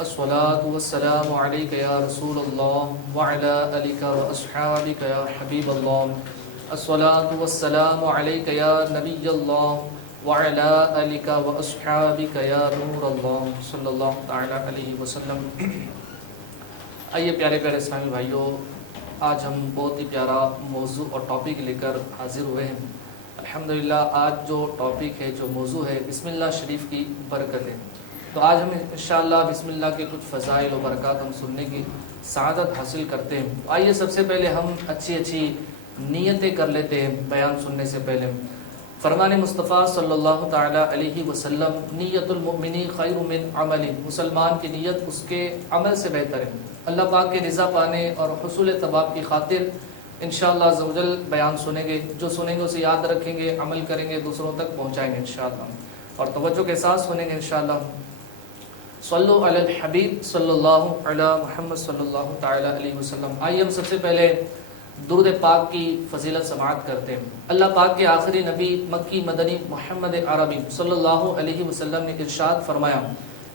الصلاة والسلام عليك يا رسول الله وعلى آلك وأصحابك يا حبيب الله. الصلاة والسلام عليك يا نبي الله وعلى آلك وأصحابك يا نور الله صلی اللہ تعالی علیہ وسلم. آئیے پیارے پیارے اسلامی بھائیوں، آج ہم بہت ہی پیارا موضوع اور ٹاپک لے کر حاضر ہوئے ہیں. الحمدللہ آج جو ٹاپک ہے، جو موضوع ہے، بسم اللہ شریف کی برکت ہے. تو آج ہم انشاءاللہ بسم اللہ کے کچھ فضائل و برکات ہم سننے کی سعادت حاصل کرتے ہیں. آئیے سب سے پہلے ہم اچھی نیتیں کر لیتے ہیں بیان سننے سے پہلے. فرمان مصطفیٰ صلی اللہ تعالی علیہ وسلم، نیت المؤمنی خیر من عمل، مسلمان کی نیت اس کے عمل سے بہتر ہے. اللہ پاک کے رضا پانے اور حصول ثواب کی خاطر انشاءاللہ عزوجل بیان سنیں گے. جو سنیں گے اسے یاد رکھیں گے، عمل کریں گے، دوسروں تک پہنچائیں گے انشاءاللہ، اور توجہ کے ساتھ سنیں گے انشاءاللہ. صلو علی الحبیب صلی اللہ علی محمد صلی اللہ تعالی علیہ وسلم. آئیے ہم سب سے پہلے درود پاک کی فضیلت سماعت کرتے ہیں. اللہ پاک کے آخری نبی مکی مدنی محمد عربی صلی اللہ علیہ وسلم نے ارشاد فرمایا،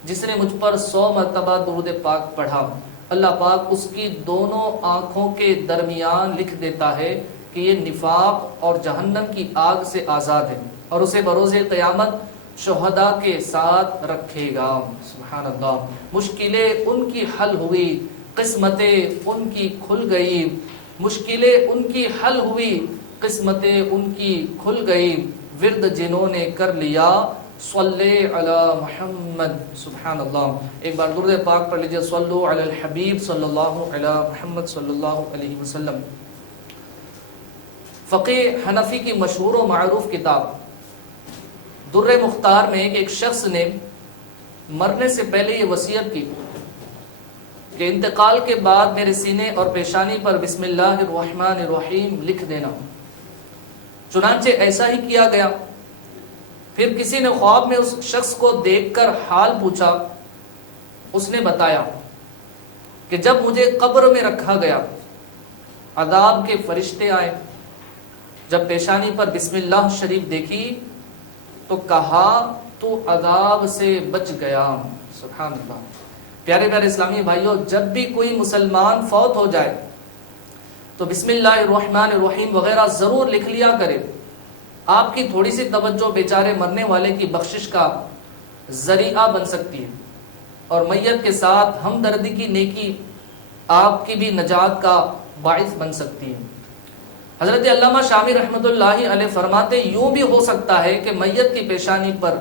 جس نے مجھ پر 100 مرتبہ درود پاک پڑھا، اللہ پاک اس کی دونوں آنکھوں کے درمیان لکھ دیتا ہے کہ یہ نفاق اور جہنم کی آگ سے آزاد ہے، اور اسے بروز قیامت شہداء کے ساتھ رکھے گا. سبحان اللہ. مشکلیں ان کی حل ہوئی، قسمتیں ان کی کھل گئی. مشکلیں ان کی حل ہوئی، قسمتیں ان کی کھل گئی. ورد جنہوں نے کر لیا، صلی علی محمد. سبحان اللہ. ایک بار درود پاک پڑھ لیجیے، صلو علی الحبیب صلی اللہ علی محمد صلی اللہ علیہ وسلم. فقہ حنفی کی مشہور و معروف کتاب در مختار میں ایک شخص نے مرنے سے پہلے یہ وصیت کی کہ انتقال کے بعد میرے سینے اور پیشانی پر بسم اللہ الرحمن الرحیم لکھ دینا. چنانچہ ایسا ہی کیا گیا. پھر کسی نے خواب میں اس شخص کو دیکھ کر حال پوچھا. اس نے بتایا کہ جب مجھے قبر میں رکھا گیا، عذاب کے فرشتے آئے. جب پیشانی پر بسم اللہ شریف دیکھی تو کہا تو عذاب سے بچ گیا. سبحان اللہ. پیارے پیارے اسلامی بھائیوں، جب بھی کوئی مسلمان فوت ہو جائے تو بسم اللہ الرحمن الرحیم وغیرہ ضرور لکھ لیا کرے. آپ کی تھوڑی سی توجہ بیچارے مرنے والے کی بخشش کا ذریعہ بن سکتی ہے، اور میت کے ساتھ ہمدردی کی نیکی آپ کی بھی نجات کا باعث بن سکتی ہے. حضرت علامہ شامی رحمۃ اللہ علیہ فرماتے، یوں بھی ہو سکتا ہے کہ میت کی پیشانی پر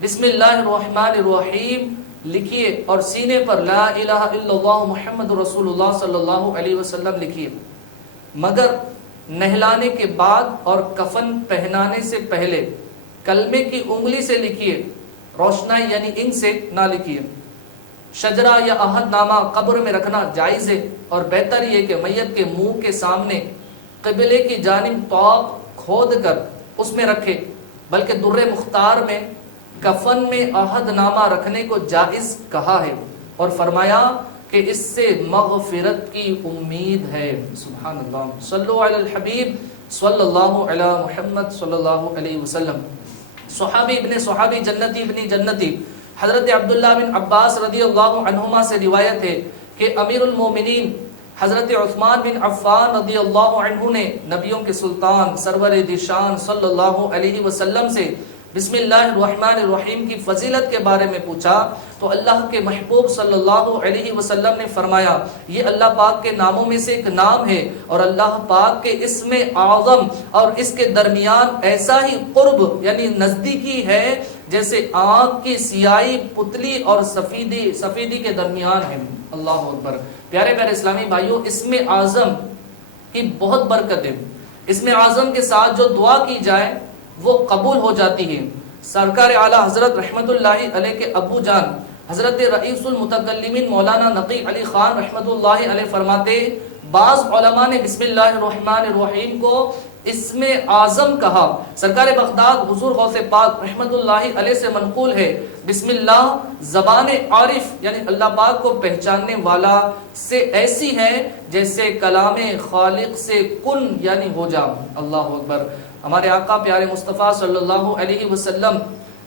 بسم اللہ الرحمن الرحیم لکھیے اور سینے پر لا الہ الا اللہ محمد رسول اللہ صلی اللہ علیہ وسلم لکھیے، مگر نہلانے کے بعد اور کفن پہنانے سے پہلے کلمے کی انگلی سے لکھیے، روشنائی یعنی انک سے نہ لکھیے. شجرہ یا عہد نامہ قبر میں رکھنا جائز ہے، اور بہتر یہ کہ میت کے منہ کے سامنے قبلے کی جانب طاق کھود کر اس میں رکھے. بلکہ در مختار میں کفن میں عہد نامہ رکھنے کو جائز کہا ہے، اور فرمایا کہ اس سے مغفرت کی امید ہے. سبحان اللہ. صلو علی الحبیب صلی اللہ علی محمد صلی اللہ علیہ وسلم. صحابی ابن صحابی جنتی ابن جنتی حضرت عبداللہ بن عباس رضی اللہ عنہما سے روایت ہے کہ امیر المومنین حضرت عثمان بن عفان رضی اللہ عنہ نے نبیوں کے سلطان سرور ذیشان صلی اللہ علیہ وسلم سے بسم اللہ الرحمن الرحیم کی فضیلت کے بارے میں پوچھا، تو اللہ کے محبوب صلی اللہ علیہ وسلم نے فرمایا، یہ اللہ پاک کے ناموں میں سے ایک نام ہے، اور اللہ پاک کے اسم اعظم اور اس کے درمیان ایسا ہی قرب یعنی نزدیکی ہے جیسے آنکھ کی سیاہی پتلی اور سفیدی کے درمیان ہے. اللہ اکبر. پیارے پیارے اسلامی بھائیوں، اسم اعظم کی بہت برکت ہے. اسم اعظم کے ساتھ جو دعا کی جائے وہ قبول ہو جاتی ہے. سرکار اعلیٰ حضرت رحمت اللہ علیہ کے ابو جان حضرت رئیس المتکلمین مولانا نقی علی خان رحمت اللہ علیہ فرماتے، بعض علماء نے بسم اللہ الرحمن الرحیم کو اسم اعظم کہا. سرکار بغداد حضور غوث پاک رحمت اللہ علیہ سے منقول ہے، بسم اللہ زبان عارف یعنی اللہ پاک کو پہچاننے والا سے ایسی ہے جیسے کلام خالق سے کن یعنی ہو جا. اللہ اکبر. ہمارے آقا پیارے مصطفیٰ صلی اللہ علیہ وسلم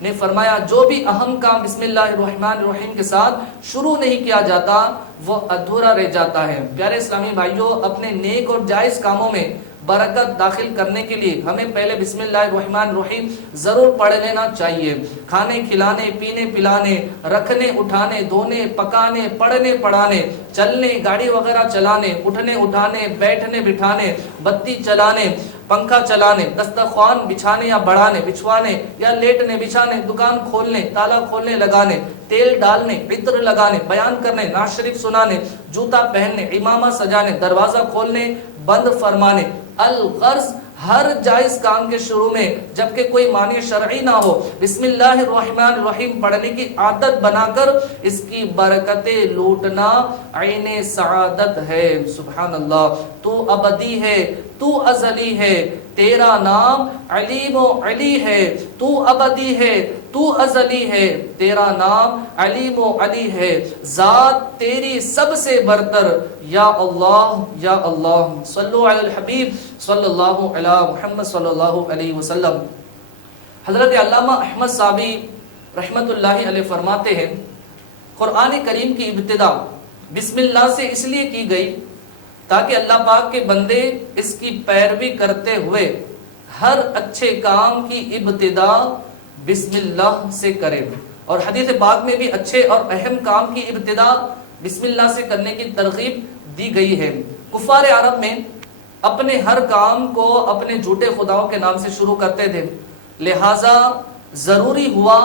نے فرمایا جو بھی اہم کام بسم اللہ الرحمن الرحیم کے ساتھ شروع نہیں کیا جاتا وہ ادھورا رہ جاتا ہے۔ پیارے اسلامی بھائیوں، اپنے نیک اور جائز کاموں میں برکت داخل کرنے کے لیے ہمیں پہلے بسم اللہ الرحمن الرحیم ضرور پڑھ لینا چاہیے۔ کھانے کھلانے، پینے پلانے، رکھنے اٹھانے، دھونے پکانے، پڑھنے پڑھانے، چلنے گاڑی وغیرہ چلانے، اٹھنے اٹھانے، بیٹھنے بٹھانے، بتی چلانے، پنکھا چلانے، دسترخوان بچھانے یا بڑھانے بچھوانے یا لیٹنے بچھانے، دکان کھولنے، تالا کھولنے لگانے، تیل ڈالنے، عطر لگانے، بیان کرنے، نعت شریف سنانے، جوتا پہننے، امامہ سجانے، دروازہ کھولنے بند فرمانے، الغرض ہر جائز کام کے شروع میں جبکہ کوئی معنی شرعی نہ ہو بسم اللہ الرحمن الرحیم پڑھنے کی عادت بنا کر اس کی برکتیں لوٹنا عین سعادت ہے۔ سبحان اللہ، تو ابدی ہے، تو ازلی ہے، تیرا نام علیم و علی ہے، تو ابدی ہے، تو ازلی ہے، تیرا نام علیم و علی ہے، ذات تیری سب سے برتر، یا اللہ یا اللہ، صلو علی الحبیب صلی اللہ علی محمد صلی اللہ علیہ وسلم۔ حضرت علامہ احمد صابی رحمت اللہ علیہ فرماتے ہیں قرآن کریم کی ابتدا بسم اللہ سے اس لیے کی گئی تاکہ اللہ پاک کے بندے اس کی پیروی کرتے ہوئے ہر اچھے کام کی ابتدا بسم اللہ سے کرے، اور حدیث پاک میں بھی اچھے اور اہم کام کی ابتدا بسم اللہ سے کرنے کی ترغیب دی گئی ہے۔ کفار عرب میں اپنے ہر کام کو اپنے جھوٹے خداؤں کے نام سے شروع کرتے تھے، لہٰذا ضروری ہوا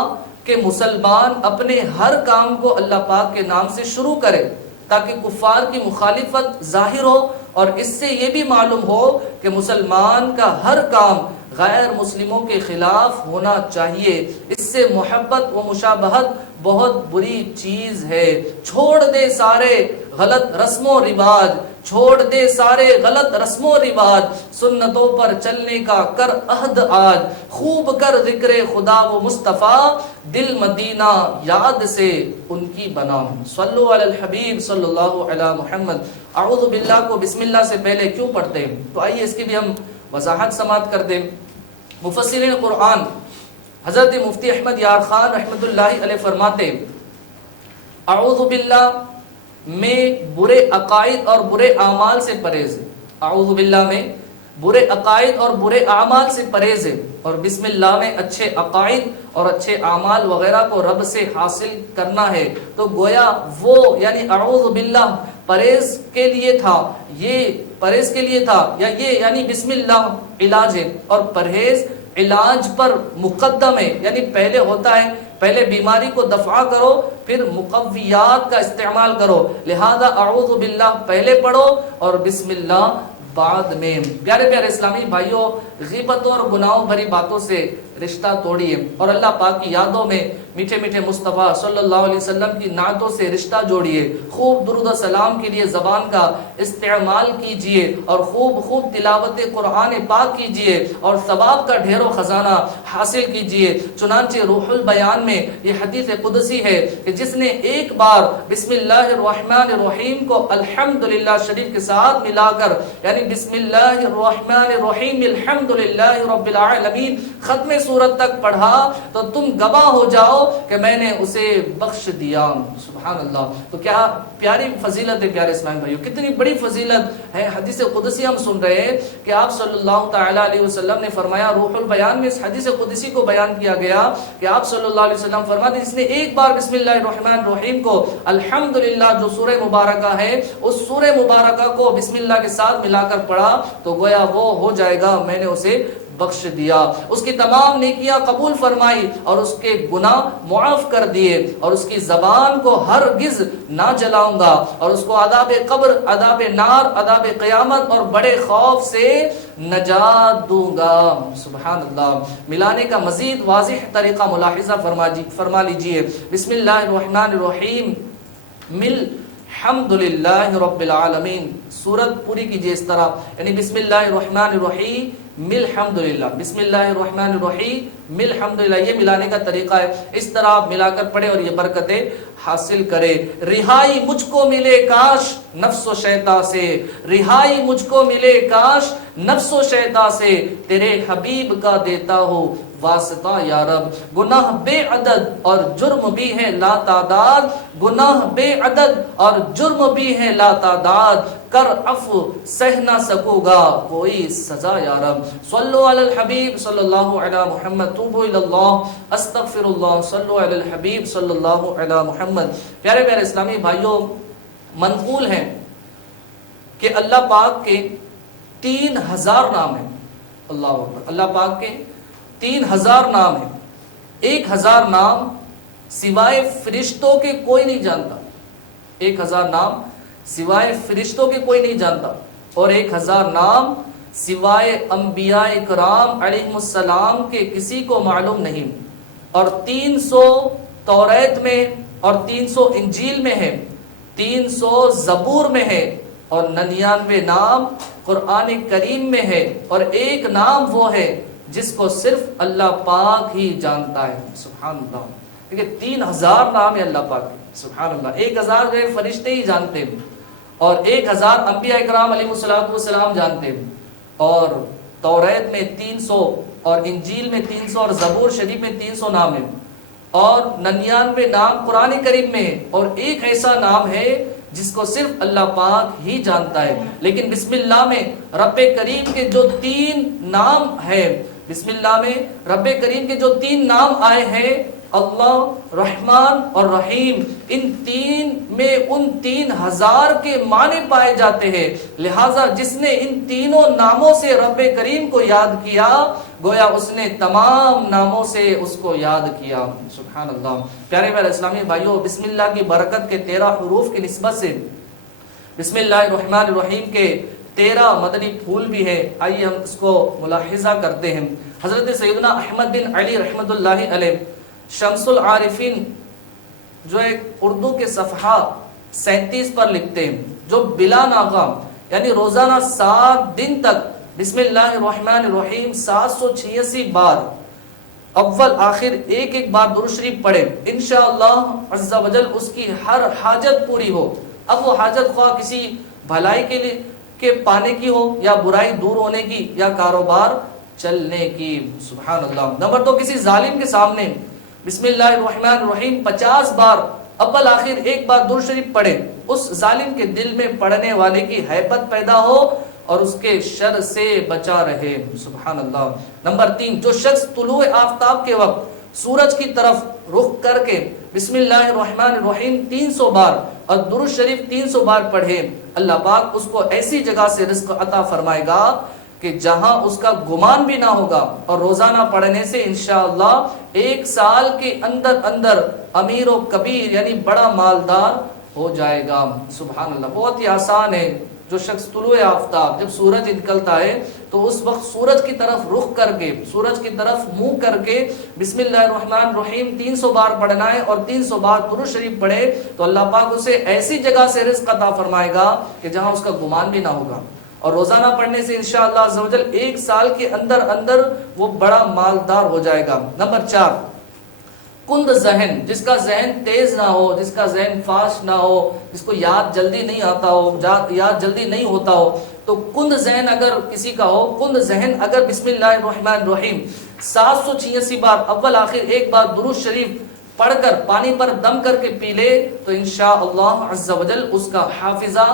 کہ مسلمان اپنے ہر کام کو اللہ پاک کے نام سے شروع کرے تاکہ کفار کی مخالفت ظاہر ہو، اور اس سے یہ بھی معلوم ہو کہ مسلمان کا ہر کام غیر مسلموں کے خلاف ہونا چاہیے۔ اس سے محبت و مشابہت بہت بری چیز ہے۔ چھوڑ دے سارے غلط رسم و رواج، چھوڑ دے سارے غلط رسم و رواج، سنتوں پر چلنے کا کر عہد آج، خوب کر ذکر خدا و مصطفیٰ، دل مدینہ یاد سے ان کی بنا۔ صلو علی الحبیب صلی اللہ علی محمد۔ اعوذ باللہ کو بسم اللہ سے پہلے کیوں پڑھتے ہیں؟ تو آئیے اس کی بھی ہم وضاحت سماعت کر دیں۔ مفسرین قرآن حضرت مفتی احمد یار خان رحمت اللہ علیہ فرماتے ہیں اعوذ باللہ میں برے عقائد اور برے اعمال سے پرہیز ہے۔ اعوذ باللہ میں برے عقائد اور برے اعمال سے پرہیز ہے، اور بسم اللہ میں اچھے عقائد اور اچھے اعمال وغیرہ کو رب سے حاصل کرنا ہے۔ تو گویا وہ یعنی اعوذ باللہ پرہیز کے لیے تھا، یہ پرہیز کے لیے تھا، یا یہ یعنی بسم اللہ علاج ہے، اور پرہیز علاج پر مقدم ہے، یعنی پہلے ہوتا ہے، پہلے بیماری کو دفع کرو پھر مقویات کا استعمال کرو، لہذا اعوذ باللہ پہلے پڑھو اور بسم اللہ بعد میں۔ پیارے پیارے اسلامی بھائیوں، غیبتوں اور گناہوں بھری باتوں سے رشتہ توڑیے اور اللہ پاک کی یادوں میں میٹھے میٹھے مصطفیٰ صلی اللہ علیہ وسلم کی نعتوں سے رشتہ جوڑیے، خوب درود و سلام کے لیے زبان کا استعمال کیجیے، اور خوب تلاوت قرآن پاک کیجیے اور ثواب کا ڈھیر و خزانہ حاصل کیجیے۔ چنانچہ روح البیان میں یہ حدیث قدسی ہے کہ جس نے ایک بار بسم اللہ الرحمن الرحیم کو الحمدللہ شریف کے ساتھ ملا کر، یعنی بسم اللہ الرحمن الرحیم الحمدللہ رب العالمین ختم سورت تک پڑھا تو تم گواہ ہو جاؤ کہ میں نے اسے بخش دیا۔ سبحان اللہ۔ تو کیا پیاری فضیلت ہے پیارے اسلامی بھائیوں، کتنی بڑی فضیلت ہے۔ حدیث قدسی ہم سن رہے ہیں کہ آپ صلی اللہ تعالیٰ علیہ وسلم نے فرمایا، روح البیان میں اس حدیث قدسی کو بیان کیا گیا کہ آپ صلی اللہ علیہ وسلم فرماتے جس نے ایک بار بسم اللہ الرحمن الرحیم کو الحمدللہ جو سورہ مبارکہ ہے اس سورہ مبارکہ کو بسم اللہ کے ساتھ ملا کر پڑھا تو گویا وہ ہو جائے گا میں نے اسے بخش دیا، اس کی تمام نیکیاں قبول فرمائی اور اس کے گناہ معاف کر دیے، اور اس کی زبان کو ہرگز نہ جلاؤں گا، اور اس کو عذاب قبر، عذاب نار، عذاب قیامت اور بڑے خوف سے نجات دوں گا۔ سبحان اللہ۔ ملانے کا مزید واضح طریقہ ملاحظہ فرما لیجئے۔ بسم اللہ الرحمن الرحیم مل الحمدللہ رب العالمین، سورت پوری کیجئے اس طرح، یعنی بسم اللہ الرحمن الرحیم مل الحمدللہ، بسم اللہ الرحمن الرحیم مل الحمدللہ، یہ ملانے کا طریقہ ہے۔ اس طرح آپ ملا کر پڑھے اور یہ برکتیں حاصل کرے۔ رہائی مجھ کو ملے کاش نفس و شیطان سے، رہائی مجھ کو ملے کاش نفس و شیطان سے، تیرے حبیب کا دیتا ہو واسطہ یا رب. گناہ بے عدد اور جرم بھی ہے لا تعداد, گناہ بے عدد اور جرم بھی ہے لا تعداد, کر عفو سہ نہ سکوں گا کوئی سزا یا رب. صلو علی الحبیب صلی اللہ علی محمد, توبوا الی اللہ استغفر اللہ, صلو علی الحبیب صلی اللہ علی محمد. پیارے پیارے اسلامی بھائیوں, منقول ہیں کہ اللہ پاک کے 3000 نام ہیں. اللہ اکبر, اللہ پاک کے 3000 نام ہیں. 1000 نام سوائے فرشتوں کے کوئی نہیں جانتا. 1000 نام سوائے فرشتوں کے کوئی نہیں جانتا, اور 1000 نام سوائے انبیاء کرام علیہم السلام کے کسی کو معلوم نہیں. اور 300 توریت میں اور 300 انجیل میں ہے, 300 زبور میں ہے, اور 99 نام قرآن کریم میں ہے, اور ایک نام وہ ہے جس کو صرف اللہ پاک ہی جانتا ہے. سبحان اللہ. دیکھیں 3000 نام ہے اللہ پاک, سبحان اللہ. 1000 جو فرشتے ہی جانتے ہیں, اور 1000 انبیاء اکرام علیہ السلام جانتے ہیں, اور توریت میں 300 اور انجیل میں 300 اور زبور شریف میں 300 نام ہیں, اور 99 نام قرآن کریم میں ہے, اور ایک ایسا نام ہے جس کو صرف اللہ پاک ہی جانتا ہے. لیکن بسم اللہ میں رب کریم کے جو 3 نام ہیں, بسم اللہ میں رب کریم کے جو 3 نام آئے ہیں, اللہ, رحمان اور رحیم, ان 3 میں ان 3000 کے معنی پائے جاتے ہیں. لہٰذا جس نے ان تینوں ناموں سے رب کریم کو یاد کیا, گویا اس نے تمام ناموں سے اس کو یاد کیا. سبحان اللہ. پیارے پیارے اسلامی بھائیوں, بسم اللہ کی برکت کے 13 حروف کی نسبت سے بسم اللہ الرحمن الرحیم کے 13 مدنی پھول بھی ہے. آئیے ہم اس کو ملاحظہ کرتے ہیں. حضرت سیدنا احمد بن علی رحمۃ اللہ علیہ شمس العارفین جو ایک اردو کے صفحہ 37 پر لکھتے ہیں, جو بلا ناغام یعنی روزانہ 7 دن تک بسم اللہ الرحمن الرحیم 786 بار اول آخر ایک بار درود شریف پڑھے, انشاءاللہ عز و جل اس کی ہر حاجت پوری ہو. اب وہ حاجت خواہ کسی بھلائی کے لیے کے پانے کی ہو, یا برائی دور ہونے کی, یا کاروبار چلنے کی. سبحان اللہ. نمبر 2, کسی ظالم کے سامنے بسم اللہ الرحمن الرحیم 50 بار اول آخر ایک بار درود شریف پڑھے, اس ظالم کے دل میں پڑھنے والے کی ہیبت پیدا ہو اور اس کے شر سے بچا رہے. سبحان اللہ. نمبر 3, جو شخص طلوع آفتاب کے وقت سورج کی طرف رخ کر کے بسم اللہ الرحمن الرحیم 300 بار اور درود شریف 300 بار پڑھے, اللہ پاک اس کو ایسی جگہ سے رزق عطا فرمائے گا کہ جہاں اس کا گمان بھی نہ ہوگا, اور روزانہ پڑھنے سے انشاءاللہ 1 سال کے اندر امیر و کبیر یعنی بڑا مالدار ہو جائے گا. سبحان اللہ. بہت ہی آسان ہے. جو شخص طلوع آفتاب جب سورج نکلتا ہے تو اس وقت سورج کی طرف رخ کر کے, سورج کی طرف منہ کر کے بسم اللہ الرحمن الرحیم 300 بار پڑھنا ہے, اور 300 بار درود شریف پڑھے تو اللہ پاک اسے ایسی جگہ سے رزق عطا فرمائے گا کہ جہاں اس کا گمان بھی نہ ہوگا, اور روزانہ پڑھنے سے انشاءاللہ عز و جل 1 سال کے اندر وہ بڑا مالدار ہو جائے گا. نمبر 4, کند ذہن, جس کا ذہن تیز نہ ہو, جس کا ذہن فاسٹ نہ ہو, جس کو یاد جلدی نہیں آتا ہو, یاد جلدی نہیں ہوتا ہو, تو کند ذہن اگر کسی کا ہو, کند ذہن اگر بسم اللہ الرحمن الرحیم 786 بار اول آخر ایک بار درود شریف پڑھ کر پانی پر دم کر کے پی لے تو انشاءاللہ عز و جل اس کا حافظہ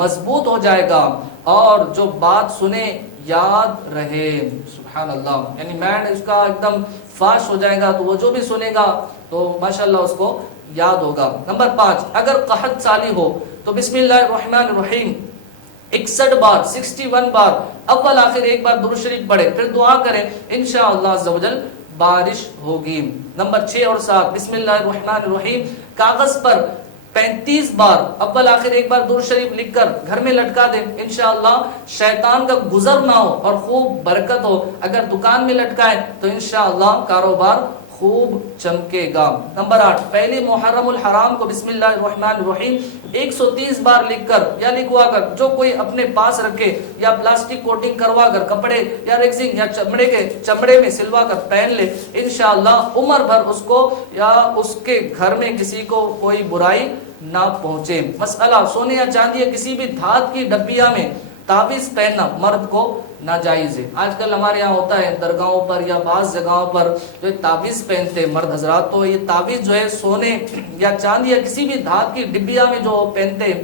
مضبوط ہو جائے گا, اور جو بات سنے یاد رہے. سبحان اللہ. یعنی مائنڈ اس کا ایک دم فاسٹ ہو جائے گا, تو وہ جو بھی سنے گا تو ماشاءاللہ اس کو یاد ہوگا. نمبر 5, اگر قحط سالی ہو تو بسم اللہ الرحمن الرحیم 61 بار 61 بار اول آخر ایک بار درود شریف پڑھے, پھر دعا کریں, انشاءاللہ عز و جل بارش ہوگی. نمبر 6 اور 7, بسم اللہ الرحمن الرحیم کاغذ پر 35 بار اول آخر ایک بار درود شریف لکھ کر گھر میں لٹکا دیں, انشاءاللہ شیطان کا گزر نہ ہو اور خوب برکت ہو. اگر دکان میں لٹکائیں تو انشاءاللہ کاروبار خوب چمکے گا. نمبر 8, پہلے محرم الحرام کو بسم اللہ الرحمن الرحیم 130 بار لکھ کر یا لکھوا کر جو کوئی اپنے پاس رکھے, یا پلاسٹک کوٹنگ کروا کر کپڑے یا ریکسنگ یا چمڑے میں سلوا کر پہن لے, انشاءاللہ عمر بھر اس کو یا اس کے گھر میں کسی کو کوئی برائی نہ پہنچے. مسئلہ, سونے یا چاندی یا کسی بھی دھات کی ڈبیا میں تعویذ پہننا مرد کو ناجائز ہے۔ آج کل ہمارے یہاں ہوتا ہے درگاہوں پر یا بعض جگہوں پر جو تعویذ پہنتے ہیں مرد حضرات، تو یہ تعویذ جو ہے سونے یا چاندی یا کسی بھی دھات کی ڈبیا میں جو پہنتے ہیں،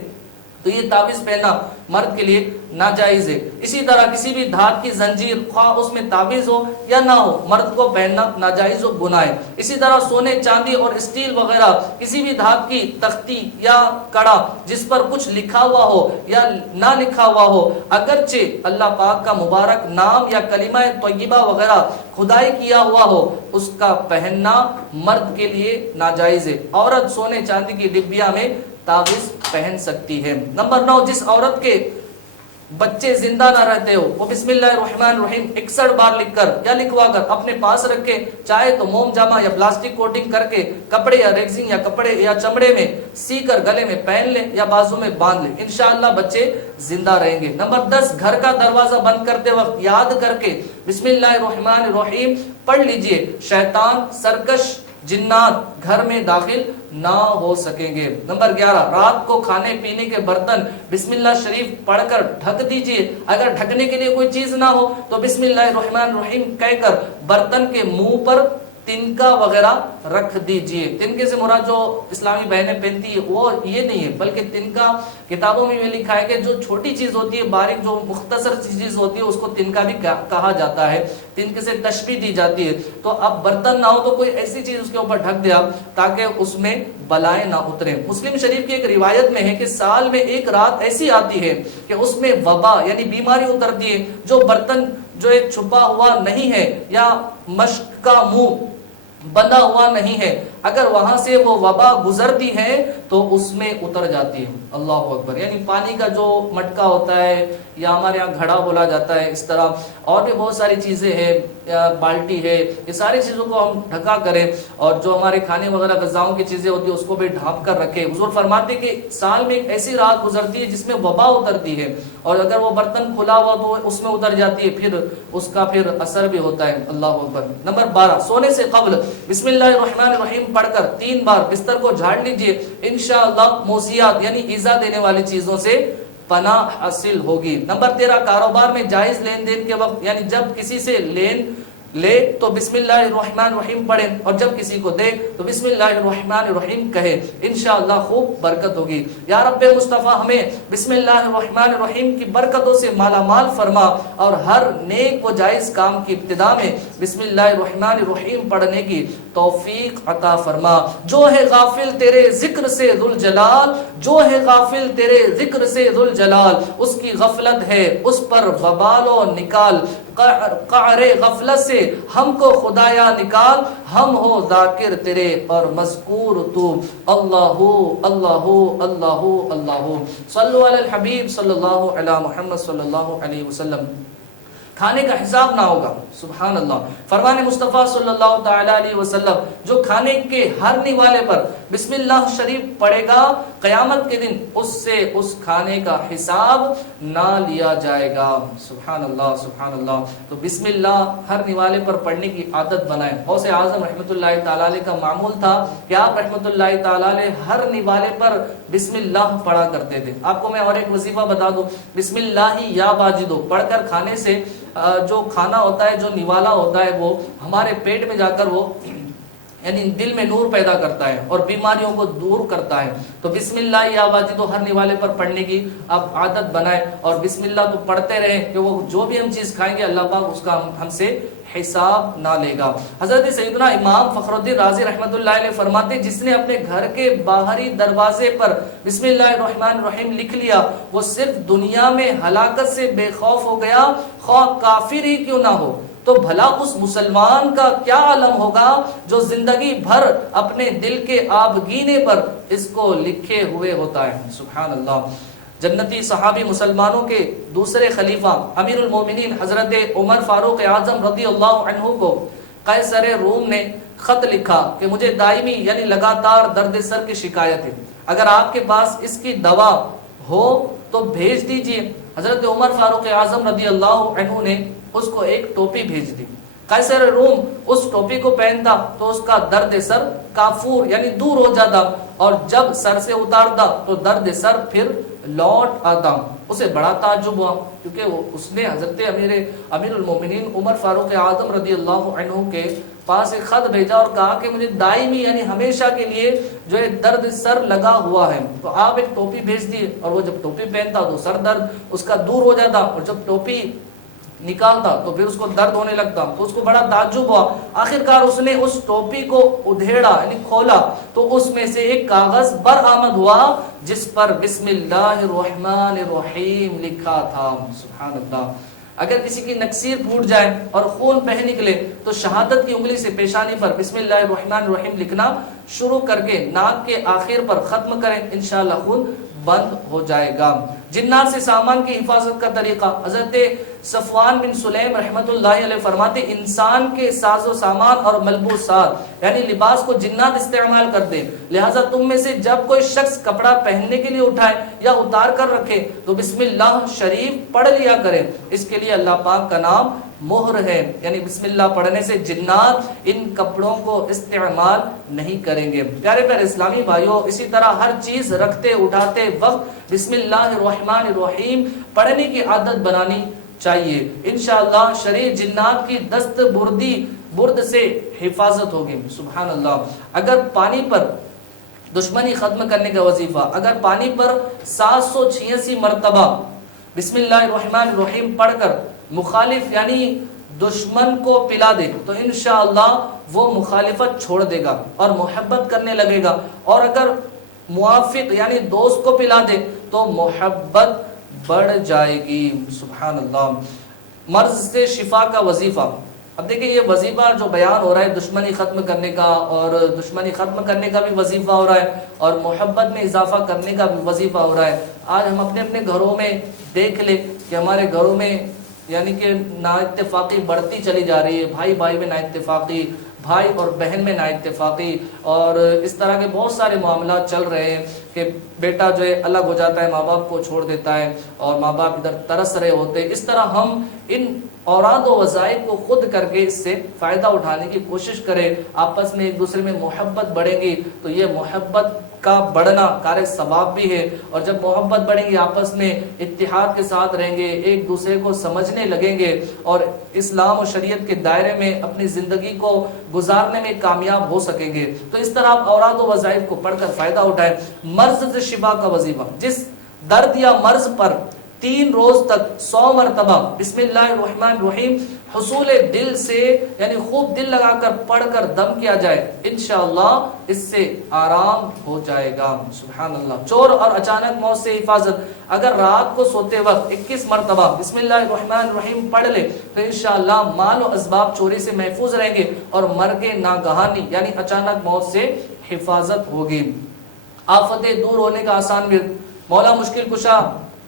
تو یہ تعویذ پہننا مرد کے لیے ناجائز ہے۔ اسی طرح کسی بھی دھات کی زنجیر، خواہ اس میں تعویذ ہو یا نہ ہو، مرد کو پہننا ناجائز و گناہ ہے۔ اسی طرح سونے، چاندی اور اسٹیل وغیرہ کسی بھی دھات کی تختی یا کڑا جس پر کچھ لکھا ہوا ہو یا نہ لکھا ہوا ہو، اگرچہ اللہ پاک کا مبارک نام یا کلمہ طیبہ وغیرہ کھدائی کیا ہوا ہو، اس کا پہننا مرد کے لیے ناجائز ہے۔ عورت سونے چاندی کی ڈبیا میں تعویذ پہن سکتی ہے۔ نمبر 9، جس عورت کے بچے زندہ نہ رہتے ہو، وہ بسم اللہ الرحمن الرحیم 61 بار لکھ کر یا لکھوا کر اپنے پاس رکھے، چاہے تو موم جامہ یا پلاسٹک کوٹنگ کر کے کپڑے یا ریگزین یا کپڑے یا چمڑے میں سی کر گلے میں پہن لے یا بازو میں باندھ لے، انشاءاللہ بچے زندہ رہیں گے۔ نمبر 10، گھر کا دروازہ بند کرتے وقت یاد کر کے بسم اللہ الرحمن الرحیم پڑھ لیجئے، شیطان، سرکش جنات گھر میں داخل نہ ہو سکیں گے۔ نمبر 11، رات کو کھانے پینے کے برتن بسم اللہ شریف پڑھ کر ڈھک دیجئے، اگر ڈھکنے کے لیے کوئی چیز نہ ہو تو بسم اللہ الرحمن الرحیم کہہ کر برتن کے منہ پر تنکا وغیرہ رکھ دیجئے۔ تنکے سے مراد جو اسلامی بہنیں پہنتی ہے وہ یہ نہیں ہے، بلکہ تنکا کتابوں میں یہ لکھا ہے کہ جو چھوٹی چیز ہوتی ہے، باریک جو مختصر چیز ہوتی ہے، اس کو تنکا بھی کہا جاتا ہے، تنکے سے تشبیہ دی جاتی ہے۔ تو اب برتن نہ ہو تو کوئی ایسی چیز اس کے اوپر ڈھک دیا تاکہ اس میں بلائیں نہ اتریں۔ مسلم شریف کی ایک روایت میں ہے کہ سال میں ایک رات ایسی آتی ہے کہ اس میں وبا یعنی بیماری اترتی ہے، جو برتن جو ایک چھپا ہوا نہیں ہے یا مشک کا منہ بندھا ہوا نہیں ہے، اگر وہاں سے وہ وبا گزرتی ہے تو اس میں اتر جاتی ہے۔ اللہ اکبر، یعنی پانی کا جو مٹکا ہوتا ہے یا ہمارے یہاں گھڑا بولا جاتا ہے، اس طرح اور بھی بہت ساری چیزیں ہیں، بالٹی ہے، یہ ساری چیزوں کو ہم ڈھکا کریں، اور جو ہمارے کھانے وغیرہ غذاؤں کی چیزیں ہوتی ہیں اس کو بھی ڈھانپ کر رکھیں۔ حضور فرماتے ہیں کہ سال میں ایک ایسی رات گزرتی ہے جس میں وبا اترتی ہے، اور اگر وہ برتن کھلا ہوا تو اس میں اتر جاتی ہے، پھر اس کا پھر اثر بھی ہوتا ہے۔ اللہ اکبر۔ نمبر 12، سونے سے قبل بسم اللہ الرحمن الرحیم پڑھ کر 3 بار بستر کو جھاڑ لیجئے، انشاءاللہ موذیات یعنی ایذا دینے والی چیزوں سے پناہ حاصل ہوگی۔ نمبر 13، کاروبار میں جائز لین دین کے وقت یعنی جب کسی سے لین لے تو بسم اللہ الرحمن الرحیم پڑھیں، اور جب کسی کو دے تو بسم اللہ الرحمن الرحیم کہے، انشاءاللہ خوب برکت ہوگی۔ یا رب مصطفیٰ ہمیں بسم اللہ الرحمن الرحیم کی برکتوں سے مالا مال فرما، اور ہر نیک و جائز کام کی ابتدا میں بسم اللہ الرحمن الرحیم پڑھنے کی توفیق عطا فرما۔ جو ہے غافل تیرے ذکر سے ذوالجلال، جو ہے غافل تیرے ذکر سے ذوالجلال، اس کی غفلت ہے اس پر وبال و نکال، قعر غفلت سے ہم کو خدایا نکال، ہم ہو ذاکر تیرے اور مذکور تو، اللہ اللہ اللہ اللہ۔ صلو علی الحبیب صلی اللہ علی محمد صلی اللہ علیہ وسلم۔ کھانے کا حساب نہ ہوگا، سبحان اللہ۔ فرمان مصطفیٰ صلی اللہ تعالی علیہ وسلم، جو کھانے کے ہر نوالے پر بسم اللہ شریف پڑھے گا، قیامت کے دن اس سے اس کھانے کا حساب نہ لیا جائے گا۔ سبحان اللہ سبحان اللہ۔ تو بسم اللہ ہر نوالے پر پڑھنے کی عادت بنائیں۔ غوث اعظم رحمۃ اللہ تعالی علیہ کا معمول تھا کہ آپ رحمۃ اللہ تعالی علیہ ہر نوالے پر بسم اللہ پڑھا کرتے تھے۔ آپ کو میں اور ایک وظیفہ بتا دوں، بسم اللہ یا واجدو پڑھ کر کھانے سے جو کھانا ہوتا ہے، جو نوالا ہوتا ہے، وہ ہمارے پیٹ میں جا کر وہ یعنی دل میں نور پیدا کرتا ہے اور بیماریوں کو دور کرتا ہے۔ تو بسم اللہ یا واجدو ہر نوالے پر پڑھنے کی آپ عادت بنائیں، اور بسم اللہ تو پڑھتے رہیں کہ وہ جو بھی ہم چیز کھائیں گے اللہ پاک اس کا ہم سے حساب نہ لے گا۔ حضرت سیدنا امام فخر الدین رازی رحمۃ اللہ علیہ فرماتے، جس نے اپنے گھر کے باہری دروازے پر بسم اللہ الرحمن الرحیم لکھ لیا، وہ صرف دنیا میں ہلاکت سے بے خوف ہو گیا، خواہ کافر ہی کیوں نہ ہو۔ تو بھلا اس مسلمان کا کیا عالم ہوگا جو زندگی بھر اپنے دل کے آبگینے پر اس کو لکھے ہوئے ہوتا ہے۔ سبحان اللہ۔ جنتی صحابی مسلمانوں کے دوسرے خلیفہ امیر المومنین حضرت عمر فاروق اعظم رضی اللہ عنہ کو قیصر روم نے خط لکھا کہ مجھے دائمی یعنی لگاتار درد سر کی شکایت ہے، اگر آپ کے پاس اس کی دوا ہو تو بھیج دیجئے۔ حضرت عمر فاروق اعظم رضی اللہ عنہ نے اس کو ایک ٹوپی بھیج دی۔ قیصر روم اس ٹوپی کو پہنتا تو اس کا درد سر کافور یعنی دور ہو جاتا، اور جب سر سے اتارتا تو درد سر پھر لوٹ آتا اسے بڑا تعجب ہوا، کیونکہ اس نے حضرت امیر المومنین عمر فاروق اعظم رضی اللہ عنہ کے پاس ایک خط بھیجا اور کہا کہ مجھے دائمی یعنی ہمیشہ کے لیے جو ہے درد سر لگا ہوا ہے، تو آپ ایک ٹوپی بھیج دیے، اور وہ جب ٹوپی پہنتا تو سر درد اس کا دور ہو جاتا، اور جب ٹوپی نکالتا تو پھر اس کو درد ہونے لگتا، تو اس کو بڑا تعجب ہوا۔ آخرکار اس نے اس ٹوپی کو ادھیڑا یعنی کھولا تو اس میں سے ایک کاغذ برآمد ہوا جس پر بسم اللہ الرحمن الرحیم لکھا تھا۔ سبحان اللہ۔ اگر کسی کی نکسیر پھوٹ جائے اور خون بہہ نکلے تو شہادت کی انگلی سے پیشانی پر بسم اللہ الرحمن الرحیم لکھنا شروع کر کے ناک کے آخر پر ختم کریں، انشاءاللہ خون بند ہو جائے گا۔ جنات سے سامان کی حفاظت کا طریقہ، حضرت صفوان بن سلیم رحمۃ اللہ علیہ فرماتے انسان کے ساز و سامان اور ملبوسات یعنی لباس کو جنات استعمال کرتے، لہٰذا تم میں سے جب کوئی شخص کپڑا پہننے کے لیے اٹھائے یا اتار کر رکھے تو بسم اللہ شریف پڑھ لیا کرے، اس کے لیے اللہ پاک کا نام مہر ہے، یعنی بسم اللہ پڑھنے سے جنات ان کپڑوں کو استعمال نہیں کریں گے۔ پیارے پیارے اسلامی بھائیوں، اسی طرح ہر چیز رکھتے اٹھاتے وقت بسم اللہ الرحمن الرحیم پڑھنے کی عادت بنانی چاہیے، انشاءاللہ شریر جنات کی دست برد سے حفاظت ہوگی۔ سبحان اللہ۔ اگر پانی پر دشمنی ختم کرنے کا وظیفہ، اگر پانی پر 786 مرتبہ بسم اللہ الرحمن الرحیم پڑھ کر مخالف یعنی دشمن کو پلا دے تو انشاءاللہ وہ مخالفت چھوڑ دے گا اور محبت کرنے لگے گا، اور اگر موافق یعنی دوست کو پلا دے تو محبت بڑھ جائے گی۔ سبحان اللہ۔ مرض سے شفا کا وظیفہ، اب دیکھیں یہ وظیفہ جو بیان ہو رہا ہے دشمنی ختم کرنے کا، اور دشمنی ختم کرنے کا بھی وظیفہ ہو رہا ہے اور محبت میں اضافہ کرنے کا بھی وظیفہ ہو رہا ہے۔ آج ہم اپنے اپنے گھروں میں دیکھ لیں کہ ہمارے گھروں میں یعنی کہ نا اتفاقی بڑھتی چلی جا رہی ہے، بھائی بھائی میں نا اتفاقی، بھائی اور بہن میں نا اتفاقی، اور اس طرح کے بہت سارے معاملات چل رہے ہیں کہ بیٹا جو ہے الگ ہو جاتا ہے، ماں باپ کو چھوڑ دیتا ہے اور ماں باپ ادھر ترس رہے ہوتے ہیں۔ اس طرح ہم ان اوراد و وظائف کو خود کر کے اس سے فائدہ اٹھانے کی کوشش کریں، آپس میں ایک دوسرے میں محبت بڑھے گی تو یہ محبت کا بڑھنا کار ثواب بھی ہے، اور جب محبت بڑھیں گی آپس میں اتحاد کے ساتھ رہیں گے، ایک دوسرے کو سمجھنے لگیں گے اور اسلام و شریعت کے دائرے میں اپنی زندگی کو گزارنے میں کامیاب ہو سکیں گے۔ تو اس طرح آپ اوراد و وظائف کو پڑھ کر فائدہ اٹھائیں۔ مرض سے شفا کا وظیفہ، جس درد یا مرض پر 3 روز تک 100 مرتبہ بسم اللہ الرحمن الرحیم حصول دل سے یعنی خوب دل لگا کر پڑھ کر دم کیا جائے، انشاءاللہ اس سے آرام ہو جائے گا۔ سبحان اللہ۔ چور اور اچانک موت سے حفاظت، اگر رات کو سوتے وقت 21 مرتبہ بسم اللہ الرحمن الرحیم پڑھ لے تو انشاءاللہ مال و اسباب چوری سے محفوظ رہیں گے اور مرگ ناگہانی یعنی اچانک موت سے حفاظت ہوگی۔ آفتیں دور ہونے کا آسان ورد، مولا مشکل کشا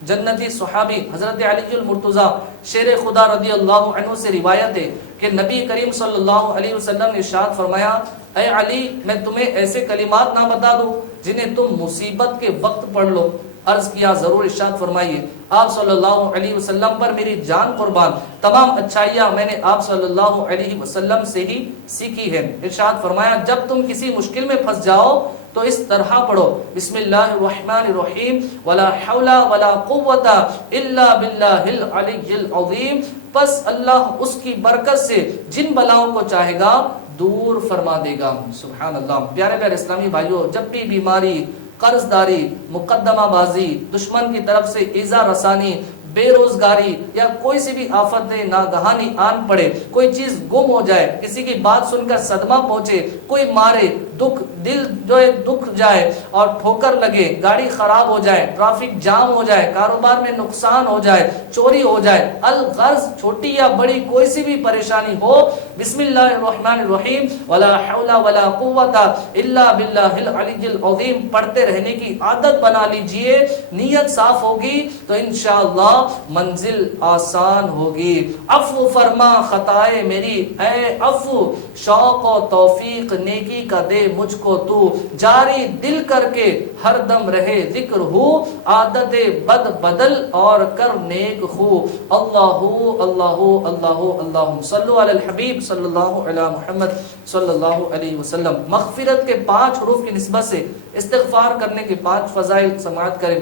جنتی صحابی حضرت علی المرتضی شیر خدا رضی اللہ عنہ سے روایت ہے کہ نبی کریم صلی اللہ علیہ وسلم نے ارشاد فرمایا، اے علی میں تمہیں ایسے کلمات نہ بتا دوں جنہیں تم مصیبت کے وقت پڑھ لو؟ عرض کیا ضرور، ارشاد فرمائیے۔ آپ صلی اللہ علیہ وسلم پر میری جان قربان، تمام اچھائیاں میں نے آپ صلی اللہ علیہ وسلم سے ہی سیکھی ہے۔ ارشاد فرمایا جب تم کسی مشکل میں پھنس جاؤ تو اس طرح پڑھو، بسم اللہ الرحمن الرحیم ولا حول ولا قوت الا باللہ العلی العظیم، پس اللہ اس کی برکت سے جن بلاؤں کو چاہے گا دور فرما دے گا۔ سبحان اللہ۔ پیارے پیارے اسلامی بھائیوں، جب بھی بیماری، قرض داری، مقدمہ بازی، دشمن کی طرف سے ایذا رسانی، بے روزگاری یا کوئی سی بھی آفت ناگہانی آن پڑے، کوئی چیز گم ہو جائے، کسی کی بات سن کر صدمہ پہنچے، کوئی مارے، دکھ دل جو ہے دکھ جائے اور ٹھوکر لگے، گاڑی خراب ہو جائے، ٹریفک جام ہو جائے، کاروبار میں نقصان ہو جائے، چوری ہو جائے، الغرض چھوٹی یا بڑی کوئی سی بھی پریشانی ہو، بسم اللہ الرحمن الرحیم ولا حول ولا قوت الا باللہ العلی العظیم پڑھتے رہنے کی عادت بنا لیجئے۔ نیت صاف ہوگی تو انشاءاللہ منزل آسان ہوگی۔ عفو فرما خطائے میری، اے عفو شوق و توفیق نیکی کا دے مجھ کو تو، جاری دل کر کے ہر دم رہے ذکر ہو، عادت بد بدل اور کر نیک خو۔ اللہ اللہ اللہ اللہم صلو علی الحبیب صلی اللہ علی محمد صلی اللہ علیہ وسلم۔ مغفرت کے 5 حروف کی نسبت سے استغفار کرنے کے 5 فضائل سماعت کریں۔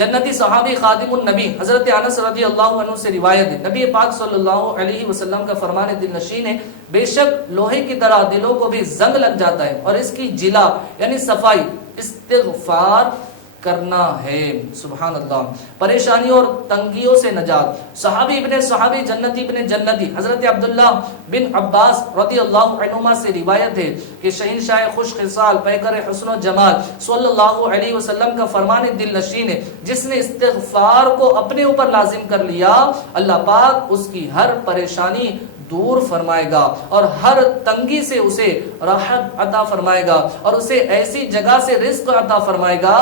جنتی صحابی خادم النبی حضرت انس رضی اللہ عنہ سے روایت ہے، نبی پاک صلی اللہ علیہ وسلم کا فرمان دل نشین ہے، بے شک لوہے کی طرح دلوں کو بھی زنگ لگ جاتا ہے اور اس کی جلا یعنی صفائی استغفار کرنا ہے۔ سبحان اللہ۔ پریشانیوں اور تنگیوں سے نجات، صحابی ابن صحابی جنتی ابن جنتی حضرت عبداللہ بن عباس رضی اللہ عنہما سے روایت ہے کہ شہنشاہ خوش خصال پیکر حسن و جمال صلی اللہ علیہ وسلم کا فرمان دل نشین ہے، جس نے استغفار کو اپنے اوپر لازم کر لیا اللہ پاک اس کی ہر پریشانی دور فرمائے گا اور ہر تنگی سے اسے راحت عطا فرمائے گا اور اسے ایسی جگہ سے رزق عطا فرمائے گا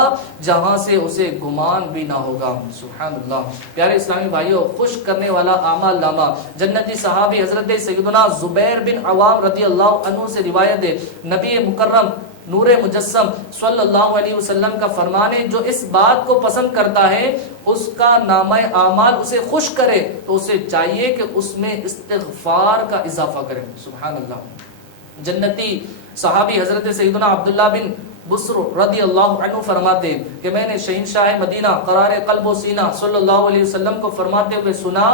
جہاں سے اسے گمان بھی نہ ہوگا۔ سبحان اللہ۔ پیارے اسلامی بھائیوں، خوش کرنے والا اعمال نامہ، جنتی صحابی حضرت سیدنا زبیر بن عوام رضی اللہ عنہ سے روایت ہے، نبی مکرم نور مجسم صلی اللہ علیہ وسلم کا فرمان ہے، جو اس بات کو پسند کرتا ہے اس کا نامہ اعمال اسے خوش کرے تو اسے چاہیے کہ اس میں استغفار کا اضافہ کرے۔ سبحان اللہ۔ جنتی صحابی حضرت سیدنا عبداللہ بن بسر رضی اللہ عنہ فرماتے ہیں کہ میں نے شہنشاہ مدینہ قرار قلب و سینہ صلی اللہ علیہ وسلم کو فرماتے ہوئے سنا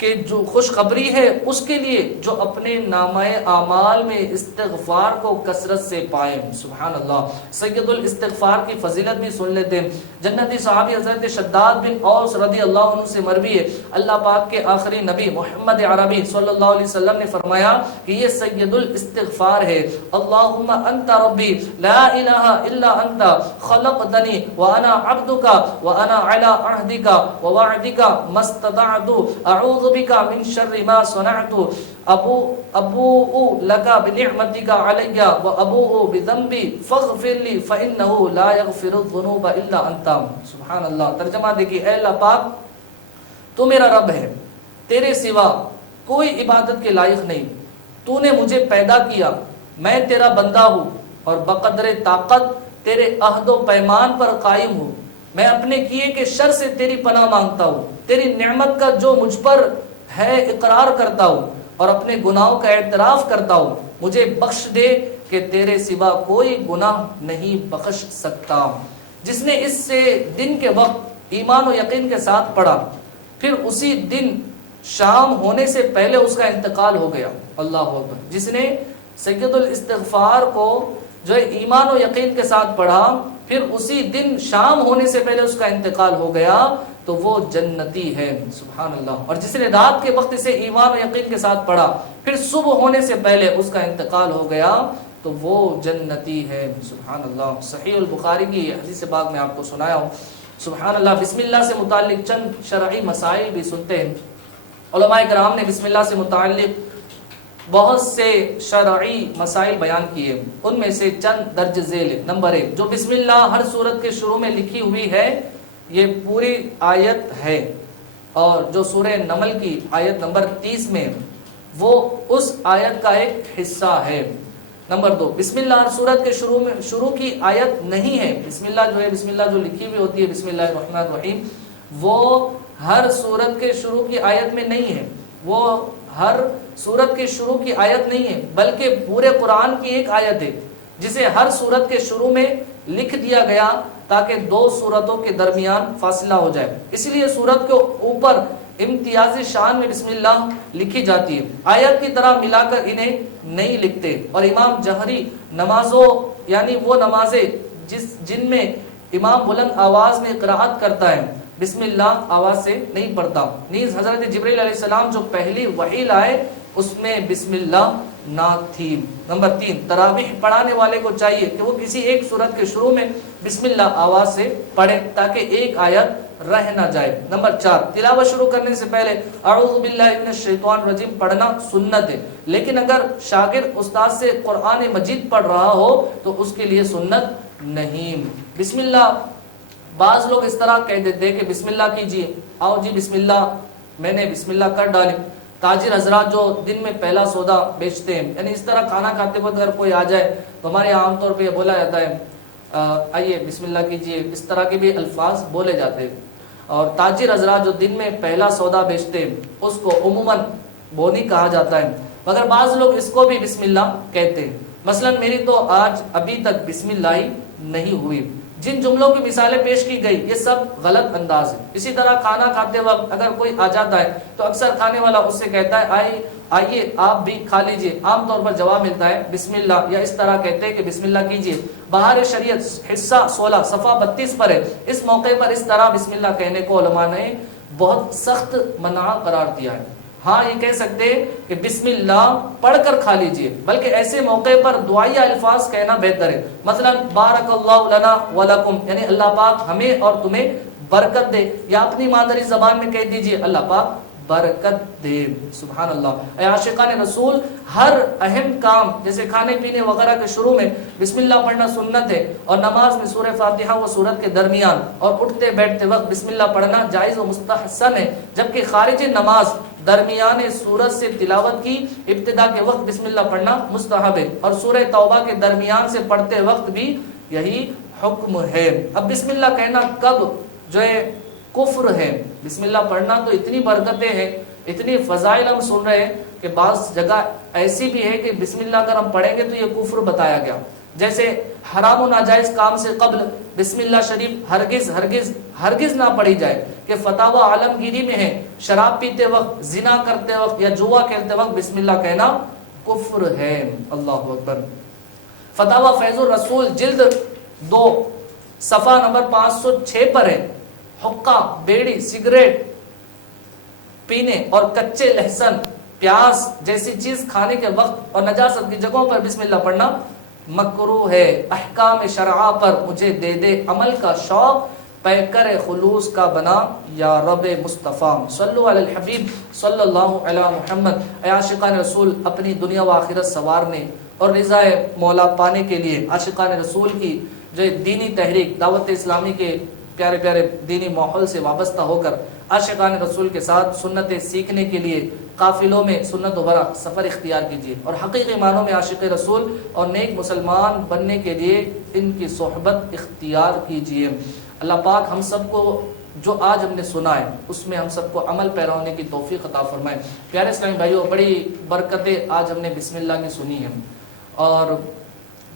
کہ جو خوشخبری ہے اس کے لیے جو اپنے نامہ اعمال میں استغفار کو کثرت سے پائے۔ سبحان اللہ۔ سید الاستغفار کی فضیلت بھی سن لیتے ہیں۔ جنتی صحابی حضرت شداد بن اوس رضی اللہ عنہ سے مروی ہے، اللہ پاک کے آخری نبی محمد عربی صلی اللہ علیہ وسلم نے فرمایا کہ یہ سید الاستغفار ہے، اللہم انت ربی لا الہ الا انت خلقتنی وانا عبدک وانا علی عہدک ووعدک ما استطعت اعوذ بک من شر ما صنعت ابوء لک بنعمتک علی وابوء بذنبی فاغفر لی فانہ لا یغفر الذنوب الا انت۔ سبحان اللہ۔ ترجمہ دیکھیے، اے اللہ پاک تو میرا رب ہے، تیرے سوا کوئی عبادت کے لائق نہیں، تو نے مجھے پیدا کیا، میں تیرا بندہ ہوں اور بقدر طاقت تیرے عہد و پیمان پر قائم ہوں، میں اپنے کیے کے شر سے تیری پناہ مانگتا ہوں، تیری نعمت کا جو مجھ پر ہے اقرار کرتا ہوں اور اپنے گناہوں کا اعتراف کرتا ہوں، مجھے بخش دے کہ تیرے سوا کوئی گناہ نہیں بخش سکتا۔ جس نے اس سے دن کے وقت ایمان و یقین کے ساتھ پڑھا، پھر اسی دن شام ہونے سے پہلے اس کا انتقال ہو گیا، اللہ اکبر، جس نے سید الاستغفار کو جو ایمان و یقین کے ساتھ پڑھا پھر اسی دن شام ہونے سے پہلے اس کا انتقال ہو گیا تو وہ جنتی ہے۔ سبحان اللہ۔ اور جس نے رات کے وقت اسے ایمان و یقین کے ساتھ پڑھا پھر صبح ہونے سے پہلے اس کا انتقال ہو گیا تو وہ جنتی ہے۔ سبحان اللہ۔ صحیح البخاری کی حدیث پاک میں آپ کو سنایا ہوں۔ سبحان اللہ۔ بسم اللہ سے متعلق چند شرعی مسائل بھی سنتے ہیں۔ علماء کرام نے بسم اللہ سے متعلق بہت سے شرعی مسائل بیان کیے، ان میں سے چند درج ذیل۔ نمبر 1، جو بسم اللہ ہر سورت کے شروع میں لکھی ہوئی ہے یہ پوری آیت ہے، اور جو سورہ نمل کی آیت نمبر 30 میں وہ اس آیت کا ایک حصہ ہے۔ نمبر 2، بسم اللہ ہر سورت کے شروع کی آیت نہیں ہے۔ بسم اللہ جو ہے، بسم اللہ جو لکھی ہوئی ہوتی ہے بسم اللہ الرحمن الرحیم، وہ ہر سورت کے شروع کی آیت میں نہیں ہے، وہ ہر سورت کے شروع کی آیت نہیں ہے بلکہ پورے قرآن کی ایک آیت ہے جسے ہر سورت کے شروع میں لکھ دیا گیا تاکہ دو سورتوں کے درمیان فاصلہ ہو جائے، اس لیے سورت کے اوپر امتیازی شان میں بسم اللہ لکھی جاتی ہے، آیت کی طرح ملا کر انہیں نہیں لکھتے۔ اور امام جہری نمازوں یعنی وہ نمازیں جن میں امام بلند آواز میں قرأت کرتا ہے بسم اللہ آواز سے نہیں پڑھتا۔ نیز حضرت جبریل علیہ السلام جو پہلی وحی لائے اس میں بسم اللہ نہ تھی۔ نمبر 3، تراویح پڑھانے والے کو چاہیے کہ وہ کسی ایک سورت کے شروع میں بسم اللہ آواز سے پڑھے تاکہ ایک آیت رہ نہ جائے۔ نمبر 4، تلاوت شروع کرنے سے پہلے اعوذ باللہ من الشیطان الرجیم پڑھنا سنت ہے، لیکن اگر شاگرد استاد سے قرآن مجید پڑھ رہا ہو تو اس کے لیے سنت نہیں۔ بسم اللہ بعض لوگ اس طرح کہہ دیتے کہ بسم اللہ کیجیے، آؤ جی بسم اللہ، میں نے بسم اللہ کر ڈالی۔ تاجر حضرات جو دن میں پہلا سودا بیچتے ہیں، یعنی اس طرح کھانا کھاتے وقت اگر کوئی آ جائے تو ہمارے یہاں عام طور پہ یہ بولا جاتا ہے آئیے بسم اللہ کیجیے، اس طرح کے بھی الفاظ بولے جاتے ہیں۔ اور تاجر حضرات جو دن میں پہلا سودا بیچتے ہیں اس کو عموماً بونی کہا جاتا ہے، مگر بعض لوگ اس کو بھی بسم اللہ کہتے ہیں۔ مثلا میری تو آج ابھی تک بسم اللہ ہی نہیں ہوئی، جن جملوں کی مثالیں پیش کی گئی یہ سب غلط انداز ہے. اسی طرح کھانا کھاتے وقت اگر کوئی آ جاتا ہے تو اکثر کھانے والا اس سے کہتا ہے آئیے آپ بھی کھا لیجئے. عام طور پر جواب ملتا ہے بسم اللہ، یا اس طرح کہتے ہیں کہ بسم اللہ کیجئے. بہار شریعت حصہ 16 صفحہ 32 پر ہے. اس موقع پر اس طرح بسم اللہ کہنے کو علماء نے بہت سخت منع قرار دیا ہے. ہاں یہ کہہ سکتے کہ بسم اللہ پڑھ کر کھا لیجئے، بلکہ ایسے موقع پر دعائیہ الفاظ کہنا بہتر ہے. مثلا بارک اللہ لنا ولکم، یعنی اللہ پاک ہمیں اور تمہیں برکت دے، یا اپنی مادری زبان میں کہہ دیجئے اللہ پاک برکت دے. سبحان اللہ. اے عاشقان رسول، ہر اہم کام جیسے کھانے پینے وغیرہ کے شروع میں بسم اللہ پڑھنا سنت ہے، اور نماز میں سورہ فاتحہ و سورت کے درمیان اور اٹھتے بیٹھتے وقت بسم اللہ پڑھنا جائز و مستحسن ہے. جبکہ خارج نماز درمیان سورت سے تلاوت کی ابتدا کے وقت بسم اللہ پڑھنا مستحب ہے، اور سورہ توبہ کے درمیان سے پڑھتے وقت بھی یہی حکم ہے. اب بسم اللہ کہنا کب جو ہے کفر ہے؟ بسم اللہ پڑھنا تو اتنی برکتیں ہیں، اتنی فضائل ہم سن رہے ہیں کہ بعض جگہ ایسی بھی ہے کہ بسم اللہ اگر ہم پڑھیں گے تو یہ کفر بتایا گیا. جیسے حرام و ناجائز کام سے قبل بسم اللہ شریف ہرگز ہرگز ہرگز نہ پڑھی جائے، کہ فتاوی عالمگیری میں ہے شراب پیتے وقت، زنا کرتے وقت یا جوا کھیلتے وقت بسم اللہ کہنا کفر ہے. اللہ اکبر. فتاوی فیض الرسول جلد 2 صفحہ نمبر 506 پر ہے حقہ، بیڑی، سگریٹ پینے اور کچے لہسن، پیاز جیسی چیز کھانے کے وقت اور نجاست کی جگہوں پر بسم اللہ پڑھنا مکروہ ہے. احکام شرعہ پر مجھے دے دے عمل کا شوق، پیکر خلوص کا بنا یا رب مصطفیٰ. صلو علی الحبیب صلی اللہ علی محمد. اے عاشقان رسول، اپنی دنیا و آخرت سنوارنے اور رضا مولا پانے کے لیے عاشقان رسول کی جو دینی تحریک دعوت اسلامی کے پیارے پیارے دینی ماحول سے وابستہ ہو کر عاشقان رسول کے ساتھ سنتیں سیکھنے کے لیے قافلوں میں سنت بھرا سفر اختیار کیجیے، اور حقیقی معنوں میں عاشق رسول اور نیک مسلمان بننے کے لیے ان کی صحبت اختیار کیجیے. اللہ پاک ہم سب کو جو آج ہم نے سنا ہے اس میں ہم سب کو عمل پیرا ہونے کی توفیق عطا فرمائے. پیارے اسلامی بھائیوں، بڑی برکتیں آج ہم نے بسم اللہ کی سنی ہیں، اور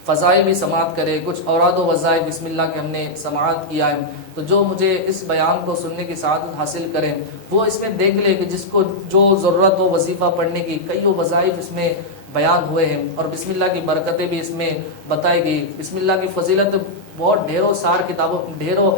فضائل بھی سماعت کرے. کچھ اوراد و وظائف بسم اللہ کے ہم نے سماعت کیا ہے. تو جو مجھے اس بیان کو سننے کی سعادت حاصل کریں وہ اس میں دیکھ لے کہ جس کو جو ضرورت ہو وظیفہ پڑھنے کی، کئی وظائف اس میں بیان ہوئے ہیں، اور بسم اللہ کی برکتیں بھی اس میں بتائی گئی. بسم اللہ کی فضیلت بہت ڈھیروں سار کتابوں، ڈھیروں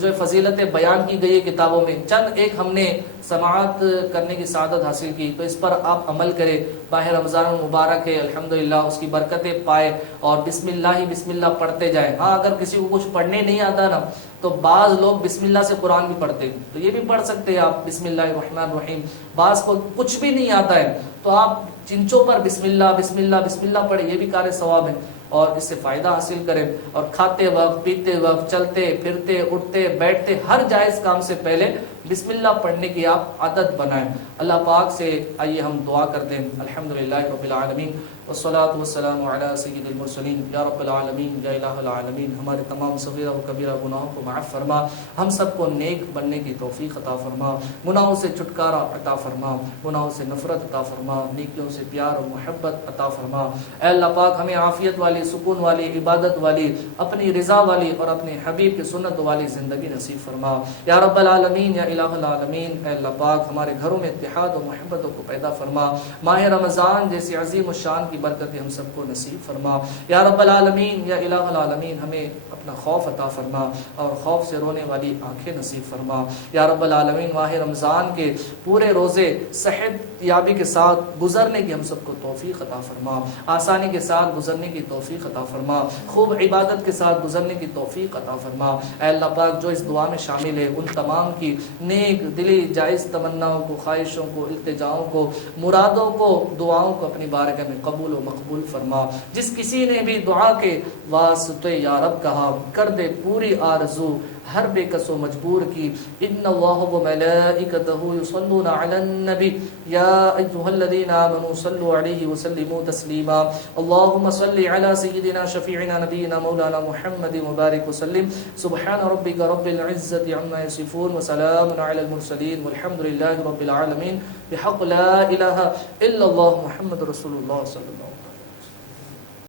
جو فضیلتیں بیان کی گئی ہے کتابوں میں. چند ایک ہم نے سماعت کرنے کی سعادت حاصل کی، تو اس پر آپ عمل کریں. ماہ رمضان المبارک ہے، الحمدللہ اس کی برکتیں پائے، اور بسم اللہ پڑھتے جائیں. ہاں اگر کسی کو کچھ پڑھنے نہیں آتا نا تو بعض لوگ بسم اللہ سے قرآن بھی پڑھتے ہیں، تو یہ بھی پڑھ سکتے ہیں آپ بسم اللہ الرحمن الرحیم. بعض کو کچھ بھی نہیں آتا ہے تو آپ چنچوں پر بسم اللہ پڑھے، یہ بھی کار ثواب ہے، اور اس سے فائدہ حاصل کریں. اور کھاتے وقت، پیتے وقت، چلتے پھرتے، اٹھتے بیٹھتے، ہر جائز کام سے پہلے بسم اللہ پڑھنے کی آپ عادت بنائیں. اللہ پاک سے آئیے ہم دعا کر دیں. الحمدللہ رب العالمین والصلاة والسلام علی سید المرسلین. یا رب العالمین، یا الہ العالمین، ہمارے تمام صغیرہ و کبیرہ گناہوں کو معاف فرما، ہم سب کو نیک بننے کی توفیق عطا فرما، گناہوں سے چھٹکارا عطا فرما، گناہوں سے نفرت عطا فرما، نیکیوں سے پیار و محبت عطا فرما. اے اللہ پاک ہمیں عافیت والی، سکون والی، عبادت والی، اپنی رضا والی اور اپنے حبیب کی سنت والی زندگی نصیب فرما. یا رب العالمین، یا الہ العالمین. اے اللہ پاک ہمارے گھروں میں اتحاد و محبتوں کو پیدا فرما. ماہ رمضان جیسی عظیم الشان کی برکتیں ہم سب کو نصیب فرما. یا رب العالمین، یا الہ العالمین، ہمیں اپنا خوف عطا فرما اور خوف سے رونے والی آنکھیں نصیب فرما. یا رب العالمین، ماہ رمضان کے پورے روزے صحت یابی کے ساتھ گزرنے کی ہم سب کو توفیق عطا فرما، آسانی کے ساتھ گزرنے کی توفیق عطا فرما، خوب عبادت کے ساتھ گزرنے کی توفیق عطا فرما. اے اللہ پاک جو اس دعا میں شامل ہے ان تمام کی نیک دلی جائز تمناؤں کو، خواہشوں کو، التجاؤں کو، مرادوں کو، دعاؤں کو اپنی بارگاہ میں قبول و مقبول فرما. جس کسی نے بھی دعا کے واسطے یا رب کہا، کر دے پوری آرزو ہر بے کس و مجبور کی. ان اللہ و ملائکتہ یصلون علی النبی یا ایھا الذین آمنوا صلوا علیہ وسلموا تسلیما. اللهم صل علی سیدنا شفیعنا نبینا مولانا محمد مبارک وسلم. سبحان ربک رب العزة عما یصفون وسلام علی المرسلین والحمد للہ رب العالمین. بحق لا الہ الا اللہ محمد رسول اللہ صلی اللہ علیہ وسلم.